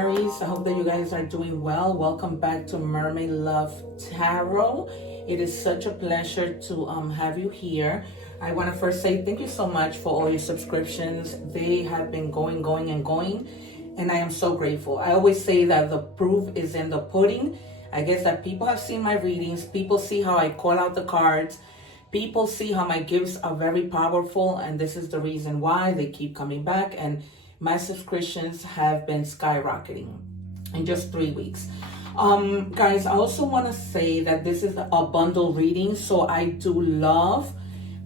Aries. I hope that you guys are doing well. Welcome back to Mermaid Love Tarot. It is such a pleasure to have you here. I want to first say thank you so much for all your subscriptions. They have been going, and I am so grateful. I always say that the proof is in the pudding. I guess that people have seen my readings. People see how I call out the cards. People see how my gifts are very powerful, and this is the reason why they keep coming back. And my subscriptions have been skyrocketing in just 3 weeks. Guys, I also want to say that this is a bundle reading, so I do love,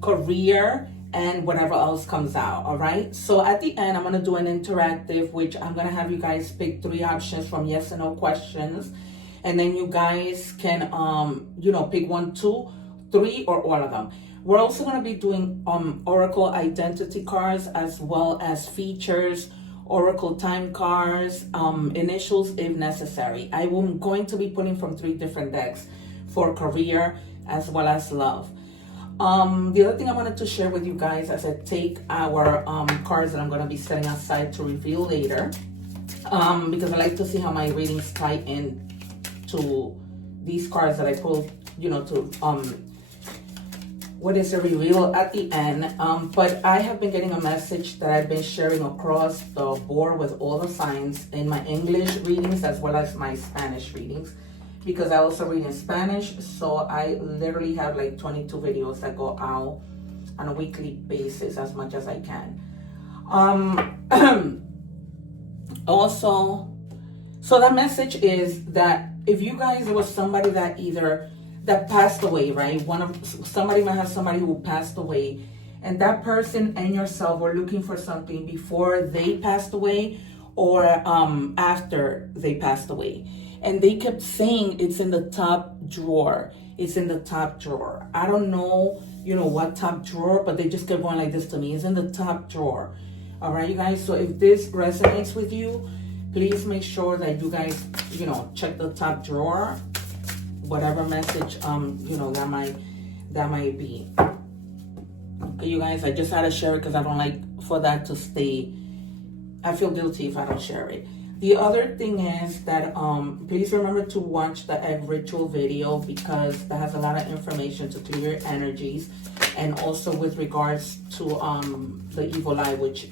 career, and whatever else comes out. All right, so at the end I'm going to do an interactive, which I'm going to have you guys pick 3 options from yes and no questions, and then you guys can pick 1, 2, 3, or all of them. We're also going to be doing Oracle identity cards, as well as features, Oracle time cards, initials if necessary. I am going to be putting from 3 different decks for career as well as love. The other thing I wanted to share with you guys as I take our cards that I'm going to be setting aside to reveal later, because I like to see how my readings tie in to these cards that I pulled, to what is a reveal at the end. But I have been getting a message that I've been sharing across the board with all the signs in my English readings as well as my Spanish readings, because I also read in Spanish. So I literally have like 22 videos that go out on a weekly basis, as much as I can. Also, so that message is that if you guys was somebody that passed away, right? Somebody might have somebody who passed away, and that person and yourself were looking for something before they passed away or after they passed away. And they kept saying it's in the top drawer. It's in the top drawer. I don't know, what top drawer, but they just kept going like this to me. It's in the top drawer. All right, you guys. So if this resonates with you, please make sure that you guys, check the top drawer. Whatever message that might be. Okay, you guys, I just had to share it because I don't like for that to stay. I feel guilty if I don't share it. The other thing is that please remember to watch the egg ritual video, because that has a lot of information to clear your energies, and also with regards to the evil eye, which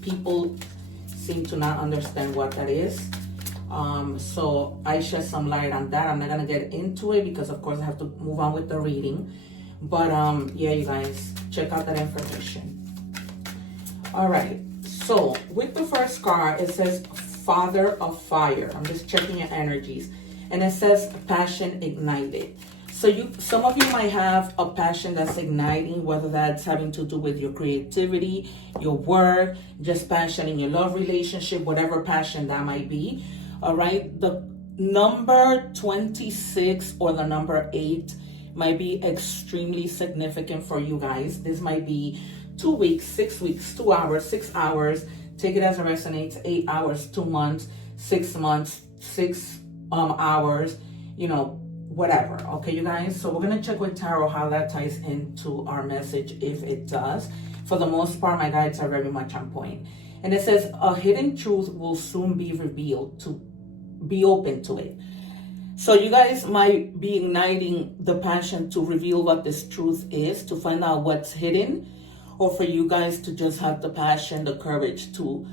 people seem to not understand what that is. So I shed some light on that. I'm not gonna get into it because of course I have to move on with the reading, but yeah, you guys, check out that information. All right, so with the first card, it says Father of Fire. I'm just checking your energies, and it says passion ignited. So some of you might have a passion that's igniting, whether that's having to do with your creativity, your work, just passion in your love relationship, whatever passion that might be. All right, the number 26 or the number 8 might be extremely significant for you guys. This might be 2 weeks, 6 weeks, 2 hours, 6 hours. Take it as it resonates. 8 hours, 2 months, 6 months, 6 hours, whatever. Okay, you guys. So we're gonna check with tarot how that ties into our message, if it does. For the most part, my guides are very much on point. And it says a hidden truth will soon be revealed. To be open to it. So you guys might be igniting the passion to reveal what this truth is, to find out what's hidden, or for you guys to just have the passion, the courage to,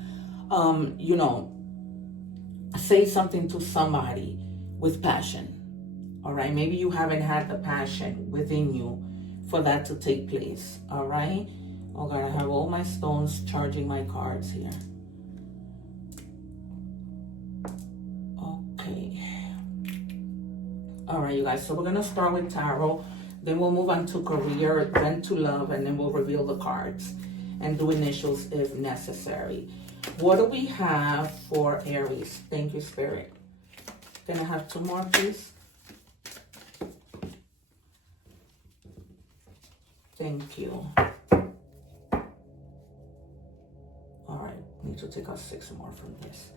say something to somebody with passion. All right, maybe you haven't had the passion within you for that to take place. All right. Oh God, I have all my stones charging my cards here. Okay. All right, you guys. So we're going to start with tarot. Then we'll move on to career, then to love, and then we'll reveal the cards and do initials if necessary. What do we have for Aries? Thank you, Spirit. Can I have 2 more, please? Thank you. All right, need to take out 6 more from this.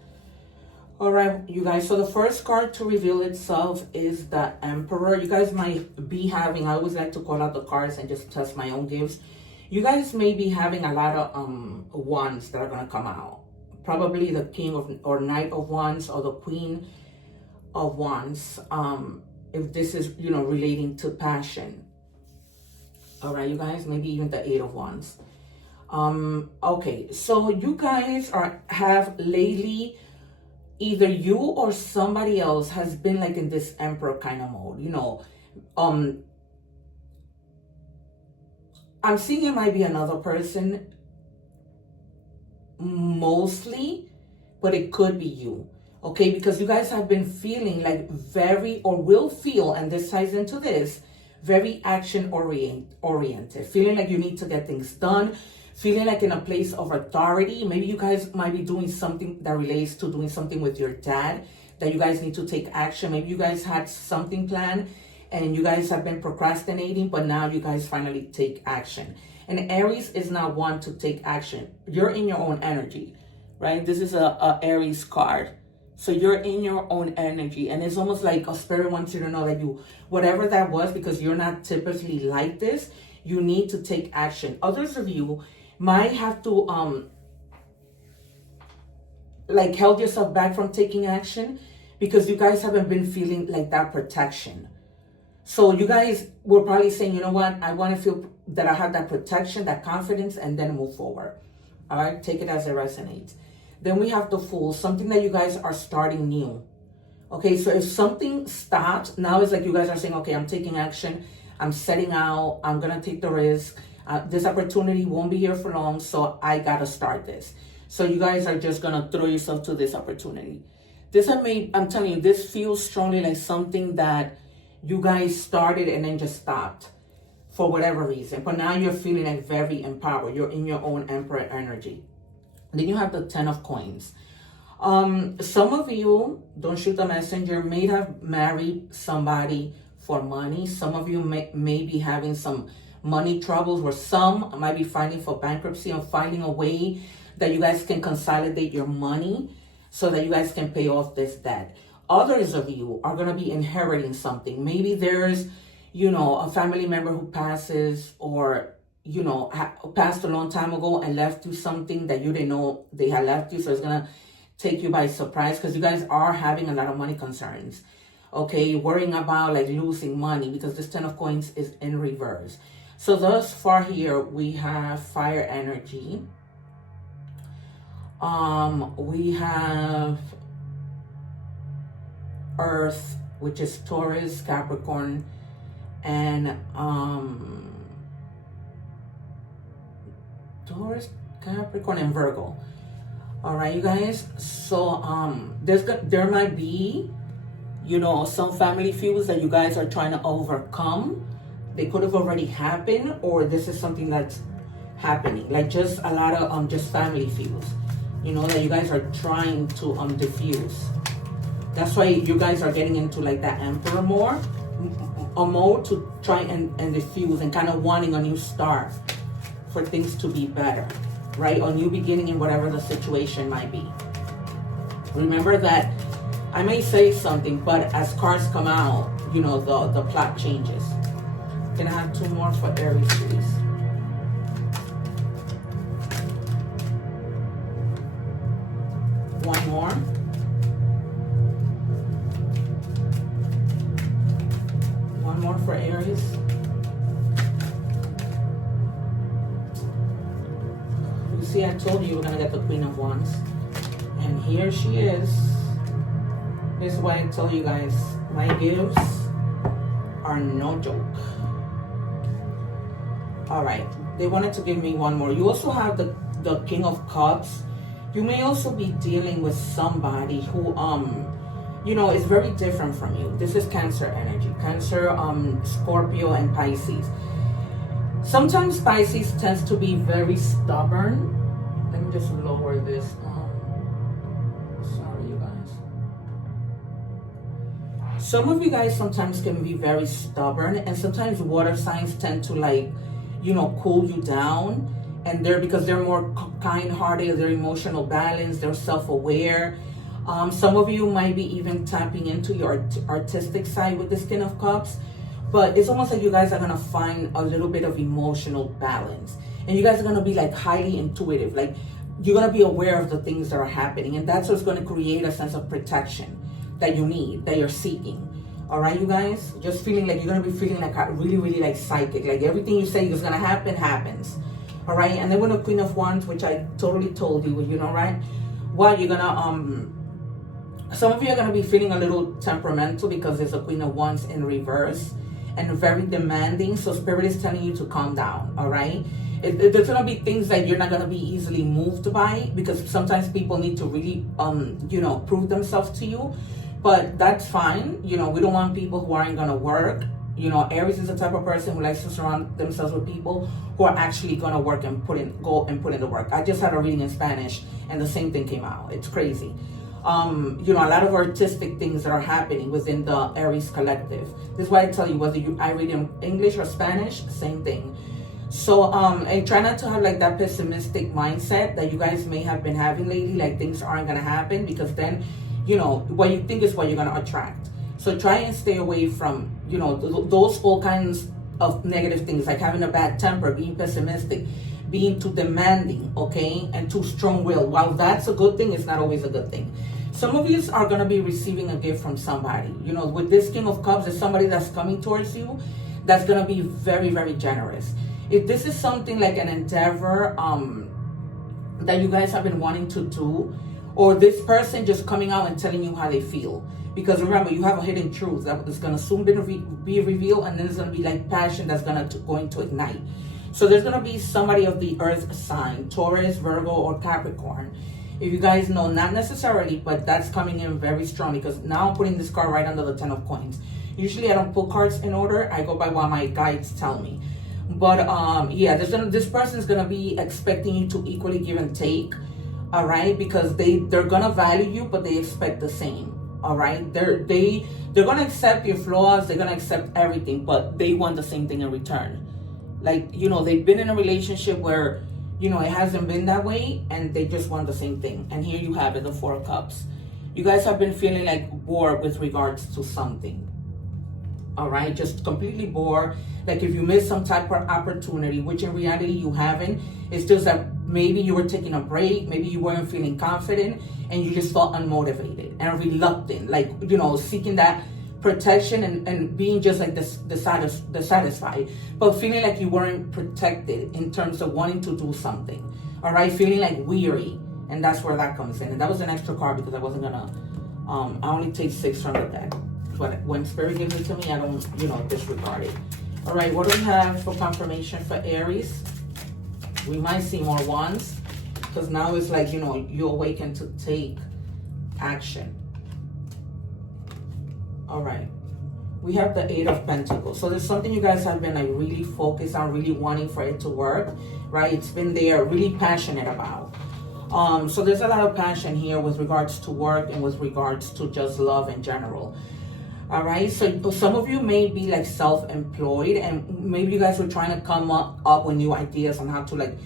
All right, you guys, so the first card to reveal itself is the Emperor. You guys might be having, I always like to call out the cards and just test my own gifts. You guys may be having a lot of wands that are going to come out. probably the king of or knight of wands or the queen of wands, if this is, you know, relating to passion. All right, you guys, maybe even the 8 of wands. Okay, so you guys have lately, either you or somebody else has been like in this emperor kind of mode, you know. I'm seeing it might be another person mostly, but it could be you, okay? Because you guys have been feeling like very, or will feel, and this ties into this, very action oriented, feeling like you need to get things done, feeling like in a place of authority. Maybe you guys might be doing something that relates to doing something with your dad, that you guys need to take action. Maybe you guys had something planned and you guys have been procrastinating, but now you guys finally take action. And Aries is not one to take action. You're in your own energy, right? This is a Aries card. So you're in your own energy, and it's almost like a spirit wants you to know that you, whatever that was, because you're not typically like this, you need to take action. Others of you might have to like held yourself back from taking action because you guys haven't been feeling like that protection. So you guys were probably saying, you know what, I want to feel that I have that protection, that confidence, and then move forward. All right, take it as it resonates. Then we have the Fool, something that you guys are starting new. Okay, so if something stopped, now it's like you guys are saying, okay, I'm taking action, I'm setting out, I'm going to take the risk. This opportunity won't be here for long, so I got to start this. So you guys are just going to throw yourself to this opportunity. I'm telling you, this feels strongly like something that you guys started and then just stopped for whatever reason. But now you're feeling like very empowered. You're in your own emperor energy. Then you have the 10 of coins. Some of you, don't shoot the messenger, may have married somebody for money. Some of you may be having some money troubles, where some might be filing for bankruptcy and finding a way that you guys can consolidate your money so that you guys can pay off this debt. Others of you are going to be inheriting something. Maybe there's, you know, a family member who passes, or you know, passed a long time ago and left you something that you didn't know they had left you. So it's going to take you by surprise, because you guys are having a lot of money concerns. Okay, worrying about like losing money, because this 10 of coins is in reverse. So thus far here, we have fire energy. We have Earth, which is Taurus, Capricorn, and Taurus, Capricorn, and Virgo. All right, you guys. So there might be, you know, some family feuds that you guys are trying to overcome. They could have already happened, or this is something that's happening. Like just a lot of just family feuds, you know, that you guys are trying to diffuse. That's why you guys are getting into like that emperor mode to try and diffuse, and kind of wanting a new start for things to be better, right? A new beginning in whatever the situation might be. Remember that I may say something, but as cards come out, you know, the plot changes. Can I have 2 more for Aries, please? One more. One more for Aries. You see, I told you we're gonna get the Queen of Wands, and here she is. This is why I tell you guys, my gifts are no joke. All right, they wanted to give me one more. You also have the King of Cups. You may also be dealing with somebody who, you know, is very different from you. This is Cancer energy. Cancer, Scorpio, and Pisces. Sometimes Pisces tends to be very stubborn. Let me just lower this. Sorry, you guys. Some of you guys sometimes can be very stubborn, and sometimes water signs tend to, like, you know, cool you down. And because they're more kind-hearted, they're emotional balanced, they're self-aware. Some of you might be even tapping into your artistic side with this King of Cups. But it's almost like you guys are going to find a little bit of emotional balance. And you guys are going to be like highly intuitive. Like you're going to be aware of the things that are happening, and that's what's going to create a sense of protection that you need, that you're seeking. All right, you guys, just feeling like you're going to be feeling like really, really like psychic, like everything you say is going to happen happens. All right, and then with the Queen of Wands, which I totally told you, you know, right? Well, you're gonna some of you are gonna be feeling a little temperamental because there's a Queen of Wands in reverse and very demanding. So Spirit is telling you to calm down. All right, there's gonna be things that you're not gonna be easily moved by, because sometimes people need to really you know, prove themselves to you. But that's fine. You know, we don't want people who aren't gonna work. You know, Aries is the type of person who likes to surround themselves with people who are actually going to work and put in the work. I just had a reading in Spanish and the same thing came out. It's crazy. You know, a lot of artistic things that are happening within the Aries collective. This is why I tell you, whether I read in English or Spanish, same thing. So, and try not to have like that pessimistic mindset that you guys may have been having lately, like things aren't going to happen, because then, you know, what you think is what you're going to attract. So try and stay away from, you know, those all kinds of negative things, like having a bad temper, being pessimistic, being too demanding, okay, and too strong-willed. While that's a good thing, it's not always a good thing. Some of you are going to be receiving a gift from somebody. You know, with this King of Cups, there's somebody that's coming towards you that's going to be very, very generous. If this is something like an endeavor that you guys have been wanting to do, or this person just coming out and telling you how they feel. Because remember, you have a hidden truth that is going to soon be revealed, and then there's going to be like passion that's going to ignite. So there's going to be somebody of the earth sign, Taurus, Virgo, or Capricorn. If you guys know, not necessarily, but that's coming in very strong, because now I'm putting this card right under the 10 of coins. Usually I don't put cards in order. I go by what my guides tell me. But yeah, this person is going to be expecting you to equally give and take. All right, because they're going to value you, but they expect the same. All right, they're gonna accept your flaws, they're gonna accept everything, but they want the same thing in return. Like, you know, they've been in a relationship where, you know, it hasn't been that way, and they just want the same thing. And here you have it, the Four of Cups. You guys have been feeling like bored with regards to something. All right, just completely bored. Like if you missed some type of opportunity, which in reality you haven't. It's just that maybe you were taking a break, maybe you weren't feeling confident, and you just felt unmotivated and reluctant, like, you know, seeking that protection and being just like dissatisfied, but feeling like you weren't protected in terms of wanting to do something. All right, feeling like weary, and that's where that comes in. And that was an extra card because I wasn't gonna. I only take 6 from the deck. But when Spirit gives it to me, I don't, you know, disregard it. All right, what do we have for confirmation for Aries? We might see more wands, because now it's like, you know, you awaken to take action. All right, we have the 8 of Pentacles. So there's something you guys have been like really focused on, really wanting for it to work, right? It's been there, really passionate about. So there's a lot of passion here with regards to work and with regards to just love in general. All right, so some of you may be like self-employed, and maybe you guys were trying to come up with new ideas on how to like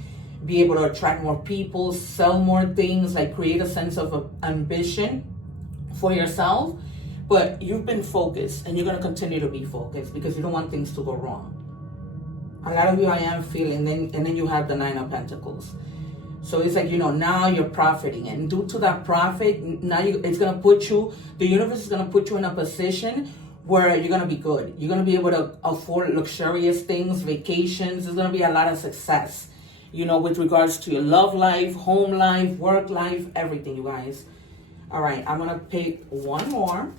be able to attract more people, sell more things, like create a sense of ambition for yourself. But you've been focused, and you're going to continue to be focused because you don't want things to go wrong. A lot of you I am feeling, and then you have the 9 of Pentacles. So it's like, you know, now you're profiting, and due to that profit, now it's going to put you, the universe is going to put you in a position where you're going to be good. You're going to be able to afford luxurious things, vacations. There's going to be a lot of success, you know, with regards to your love life, home life, work life, everything, you guys. All right, I'm going to pick one more.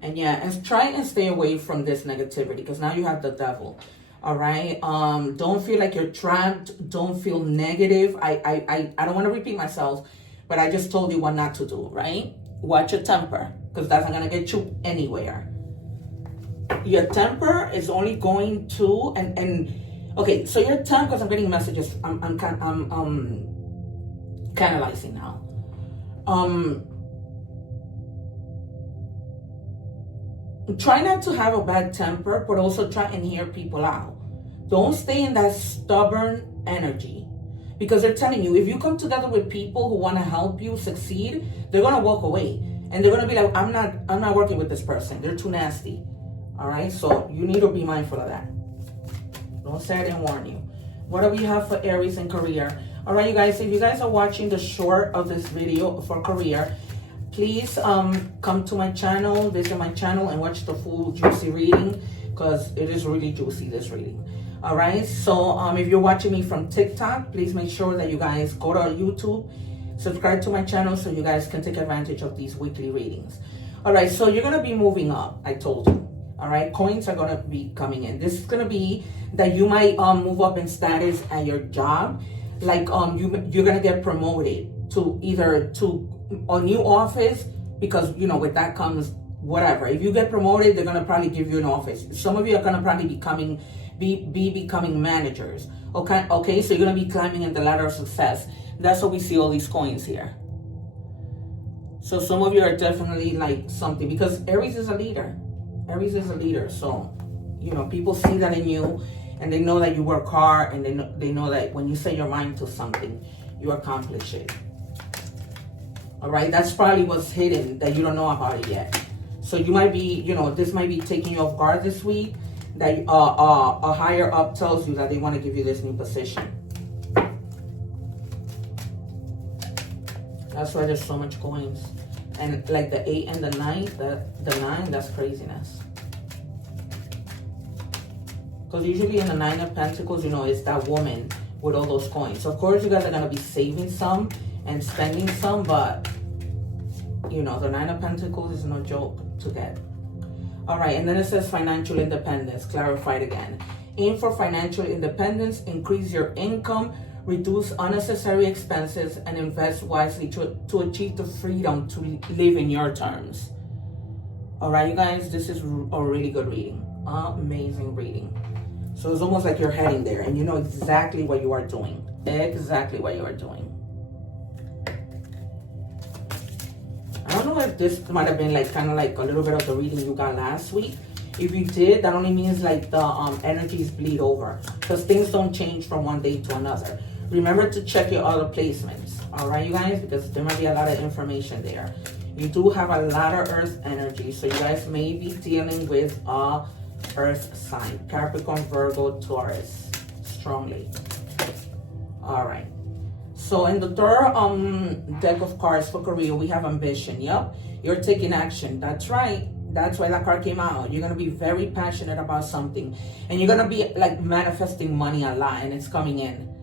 And yeah, and try and stay away from this negativity, because now you have the Devil. All right. Don't feel like you're trapped. Don't feel negative. I don't want to repeat myself, but I just told you what not to do, right? Watch your temper, because that's not going to get you anywhere. Your temper is only going to, okay, so your temper, because I'm getting messages, I'm canalizing now. Try not to have a bad temper, but also try and hear people out. Don't stay in that stubborn energy, because they're telling you, if you come together with people who want to help you succeed, they're going to walk away, and they're going to be like, I'm not working with this person. They're too nasty. All right. So you need to be mindful of that. Don't say I didn't warn you. What do we have for Aries and career? All right, you guys, if you guys are watching the short of this video for career, please come to my channel, visit my channel, and watch the full juicy reading, because it is really juicy, this reading. All right, so if you're watching me from TikTok, please make sure that you guys go to YouTube, subscribe to my channel so you guys can take advantage of these weekly readings. All right, so you're going to be moving up, I told you. All right, coins are going to be coming in. This is going to be that you might move up in status at your job. Like you're going to get promoted to either to a new office, because, you know, with that comes whatever. If you get promoted, they're going to probably give you an office. Some of you are going to probably be becoming managers. Okay, so you're going to be climbing in the ladder of success. That's why we see all these coins here. So some of you are definitely like something, because Aries is a leader. Aries is a leader. So, you know, people see that in you, and they know that you work hard, and they know that when you set your mind to something, you accomplish it. All right, that's probably what's hidden that you don't know about it yet. So you might be, you know, this might be taking you off guard this week, that a higher up tells you that they want to give you this new position. That's why there's so much coins. And like the 8 and the 9, the 9, that's craziness. Because usually in the 9 of Pentacles, you know, it's that woman with all those coins. So of course you guys are going to be saving some and spending some, but, you know, the 9 of Pentacles is no joke to get. All right, and then it says financial independence, clarified again. Aim for financial independence, increase your income, reduce unnecessary expenses, and invest wisely to achieve the freedom to live in your terms. All right, you guys, this is a really good reading. Amazing reading. So it's almost like you're heading there, and you know exactly what you are doing. Exactly what you are doing. I don't know if this might have been like kind of like a little bit of the reading you got last week. If you did, that only means like the energies bleed over, because things don't change from one day to another. Remember to check your other placements, all right, you guys, because there might be a lot of information there. You do have a lot of earth energy, so you guys may be dealing with a earth sign, Capricorn, Virgo, Taurus, strongly. All right. So in the third deck of cards for career, we have ambition. Yep, you're taking action. That's right. That's why that card came out. You're going to be very passionate about something, and you're going to be like manifesting money a lot, and it's coming in.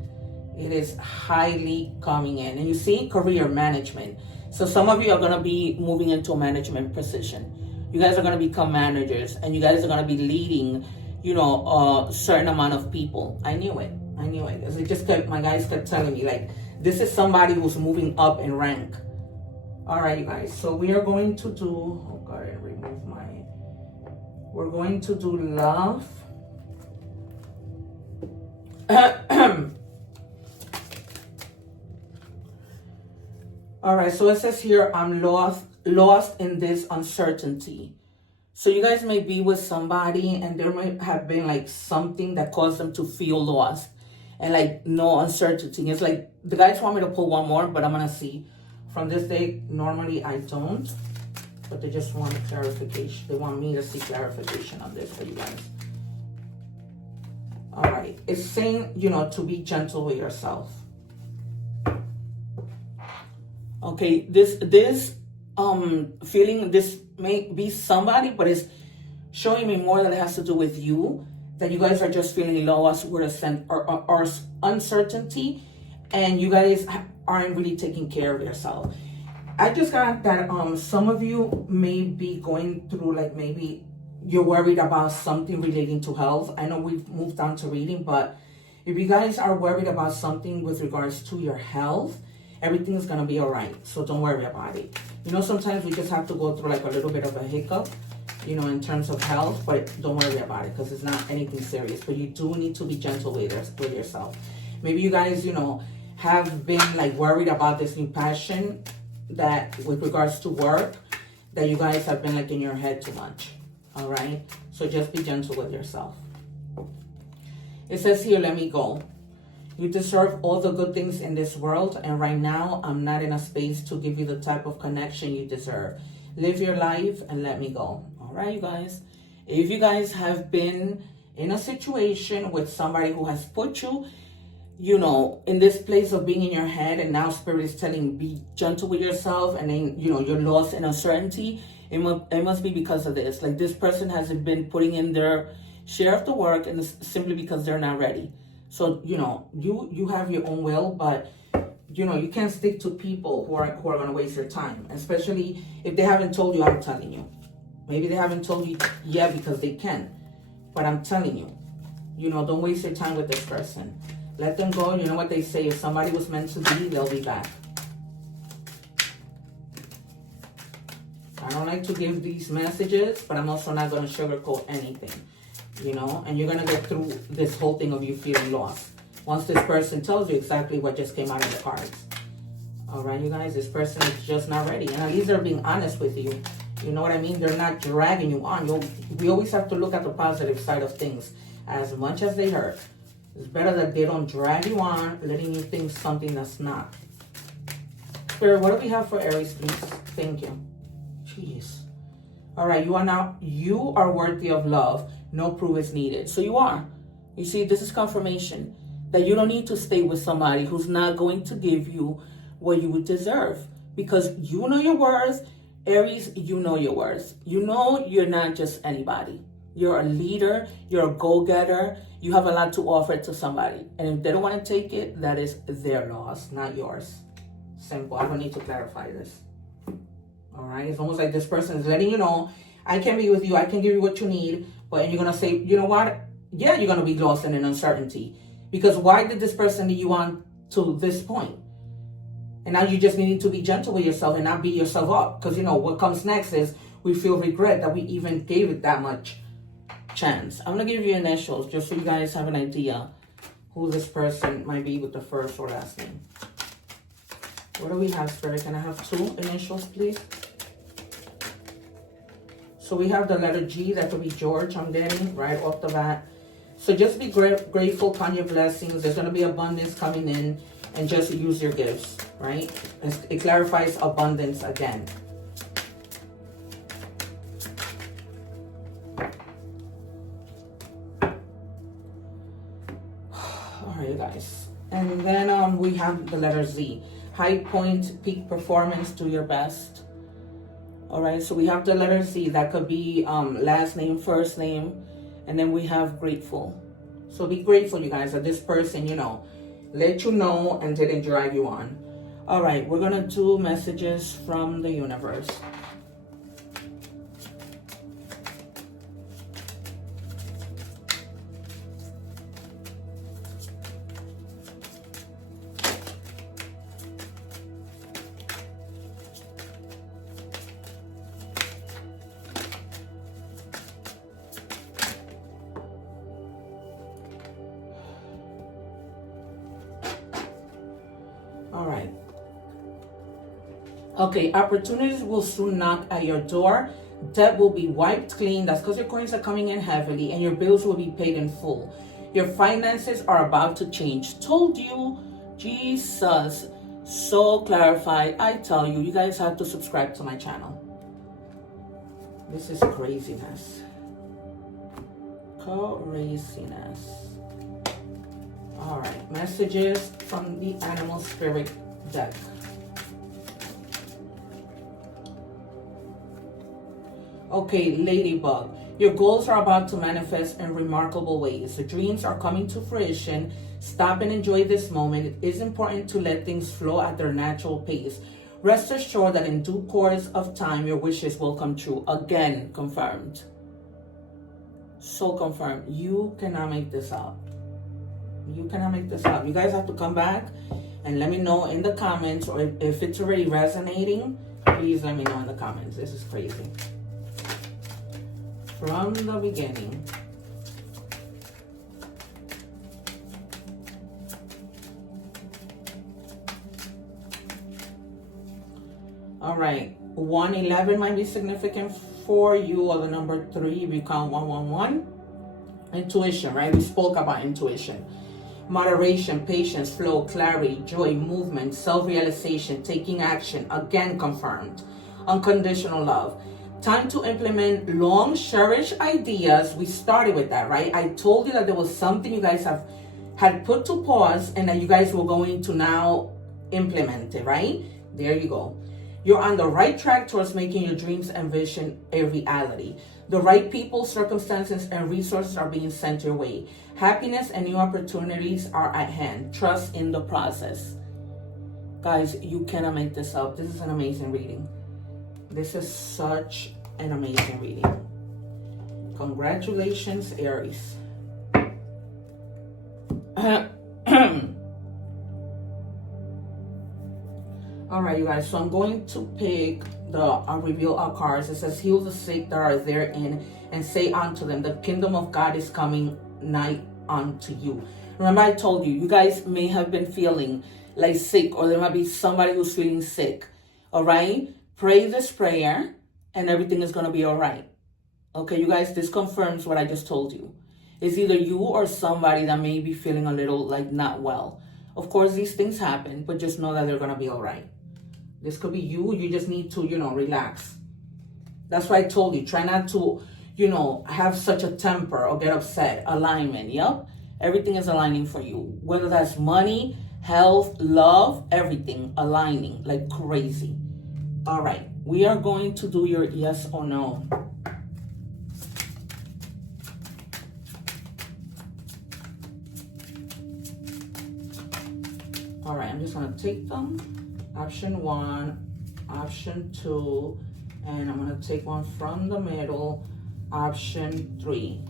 It is highly coming in. And you see, career management. So some of you are going to be moving into a management position. You guys are going to become managers, and you guys are going to be leading, you know, a certain amount of people. I knew it. I knew it. As it just kept, my guys kept telling me, like, this is somebody who's moving up in rank. All right, you guys. So we are going to do, oh God, I remove my, we're going to do love. All right, so it says here, I'm lost in this uncertainty. So you guys may be with somebody, and there might have been like something that caused them to feel lost and like no uncertainty. It's like the guys want me to pull one more, but I'm gonna see from this day. Normally I don't, but they just want clarification. They want me to see clarification on this for you guys. All right, it's saying, you know, to be gentle with yourself. Okay, this feeling, this may be somebody, but it's showing me more that it has to do with you, that you guys are just feeling lost with a sense or uncertainty, and you guys aren't really taking care of yourself. I just got that some of you may be going through, like, maybe you're worried about something relating to health. I know we've moved on to reading, but if you guys are worried about something with regards to your health, everything's gonna be all right. So don't worry about it. You know, sometimes we just have to go through like a little bit of a hiccup, you know, in terms of health, but don't worry about it because it's not anything serious. But you do need to be gentle with yourself. Maybe you guys, you know, have been like worried about this new passion that with regards to work, that you guys have been like in your head too much. All right. So just be gentle with yourself. It says here, let me go. You deserve all the good things in this world, and right now, I'm not in a space to give you the type of connection you deserve. Live your life and let me go. All right, you guys. If you guys have been in a situation with somebody who has put you you know, in this place of being in your head, and now Spirit is telling, be gentle with yourself, and then, you know, you're lost in uncertainty. It must be because of this. Like, this person hasn't been putting in their share of the work, and it's simply because they're not ready. So, you know, you have your own will, but, you know, you can't stick to people who are going to waste your time, especially if they haven't told you. I'm telling you. Maybe they haven't told you yet because they can, but I'm telling you, you know, don't waste your time with this person. Let them go. You know what they say, if somebody was meant to be, they'll be back. I don't like to give these messages, but I'm also not going to sugarcoat anything, you know, and you're going to get through this whole thing of you feeling lost once this person tells you exactly what just came out of the cards. All right, you guys, this person is just not ready, and at least they're being honest with you. You know what I mean? They're not dragging you on. We always have to look at the positive side of things. As much as they hurt, it's better that they don't drag you on, letting you think something that's not. Spirit, what do we have for Aries, please? Thank you. Jeez. All right, you are worthy of love. No proof is needed. So you are. You see, this is confirmation that you don't need to stay with somebody who's not going to give you what you would deserve, because you know your worth. Aries, you know your worth. You know you're not just anybody. You're a leader. You're a go-getter. You have a lot to offer to somebody. And if they don't want to take it, that is their loss, not yours. Simple. I don't need to clarify this. All right? It's almost like this person is letting you know, I can be with you. I can give you what you need. But you're going to say, you know what? Yeah, you're going to be lost in an uncertainty. Because why did this person lead you on to this point? And now you just need to be gentle with yourself and not beat yourself up. Because, you know, what comes next is we feel regret that we even gave it that much chance. I'm going to give you initials just so you guys have an idea who this person might be with the first or last name. What do we have, Spirit? Can I have 2 initials, please? So we have the letter G. That could be George, I'm getting right off the bat. So just be grateful, count your blessings. There's going to be abundance coming in, and just use your gifts, right? It clarifies abundance again. All right, guys. And then we have the letter Z. High point, peak performance, do your best. All right, so we have the letter Z. That could be last name, first name. And then we have grateful. So be grateful, you guys, that this person, you know, let you know and didn't drag you on. All right, we're going to do messages from the universe. All right. Okay, opportunities will soon knock at your door. Debt will be wiped clean. That's because your coins are coming in heavily, and your bills will be paid in full. Your finances are about to change. Told you, Jesus. So clarified. I tell you, you guys have to subscribe to my channel. This is craziness. Craziness. All right, messages from the animal spirit deck. Okay, Ladybug, your goals are about to manifest in remarkable ways. The dreams are coming to fruition. Stop and enjoy this moment. It is important to let things flow at their natural pace. Rest assured that in due course of time, your wishes will come true. Again, confirmed. So confirmed. You cannot make this up. You cannot make this up. You guys have to come back and let me know in the comments, or if it's already resonating, please let me know in the comments. This is crazy. From the beginning. All right, 111 might be significant for you, or the number 3 if you count 111. Intuition, right? We spoke about intuition. Moderation, patience, flow, clarity, joy, movement, self-realization, taking action, again confirmed. Unconditional love. Time to implement long cherished ideas. We started with that, right? I told you that there was something you guys have had put to pause and that you guys were going to now implement it, right? There you go. You're on the right track towards making your dreams and vision a reality. The right people, circumstances, and resources are being sent your way. Happiness and new opportunities are at hand. Trust in the process. Guys, you cannot make this up. This is an amazing reading. This is such an amazing reading. Congratulations, Aries. All right, you guys, so I'm going to pick reveal our cards. It says, heal the sick that are therein, and say unto them, the kingdom of God is coming nigh unto you. Remember, I told you, you guys may have been feeling like sick, or there might be somebody who's feeling sick. All right, pray this prayer and everything is going to be all right. Okay, you guys, this confirms what I just told you. It's either you or somebody that may be feeling a little like not well. Of course, these things happen, but just know that they're going to be all right. This could be you. You just need to, relax. That's why I told you, try not to, have such a temper or get upset. Alignment, yep. Everything is aligning for you. Whether that's money, health, love, everything aligning like crazy. All right, we are going to do your yes or no. All right, I'm just gonna take them. Option 1, option 2, and I'm gonna take one from the middle, option 3.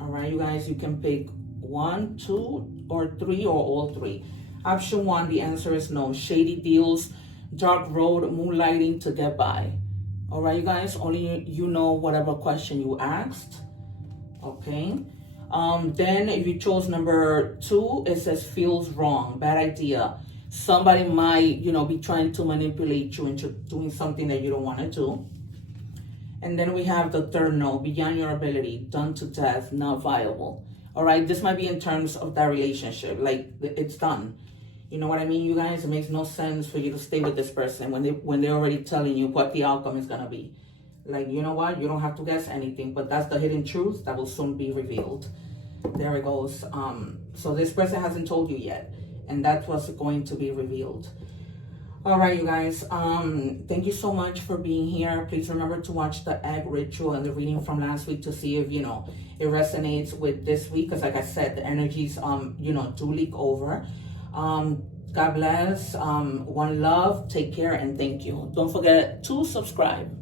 All right, you guys, you can pick 1, 2, or 3, or all 3. Option 1, the answer is no. Shady deals, dark road, moonlighting to get by. All right, you guys, only you know whatever question you asked. Okay. Then if you chose number 2, it says feels wrong, bad idea. Somebody might, be trying to manipulate you into doing something that you don't want to do. And then we have the third no, beyond your ability, done to death, not viable. All right, this might be in terms of that relationship, like it's done. You know what I mean, you guys? It makes no sense for you to stay with this person when they're already telling you what the outcome is gonna be. Like, you know what? You don't have to guess anything, but that's the hidden truth that will soon be revealed. There it goes. So this person hasn't told you yet, and that's what's going to be revealed. All right, you guys. Thank you so much for being here. Please remember to watch the egg ritual and the reading from last week to see if it resonates with this week. Because, like I said, the energies do leak over. God bless. One love. Take care and thank you. Don't forget to subscribe.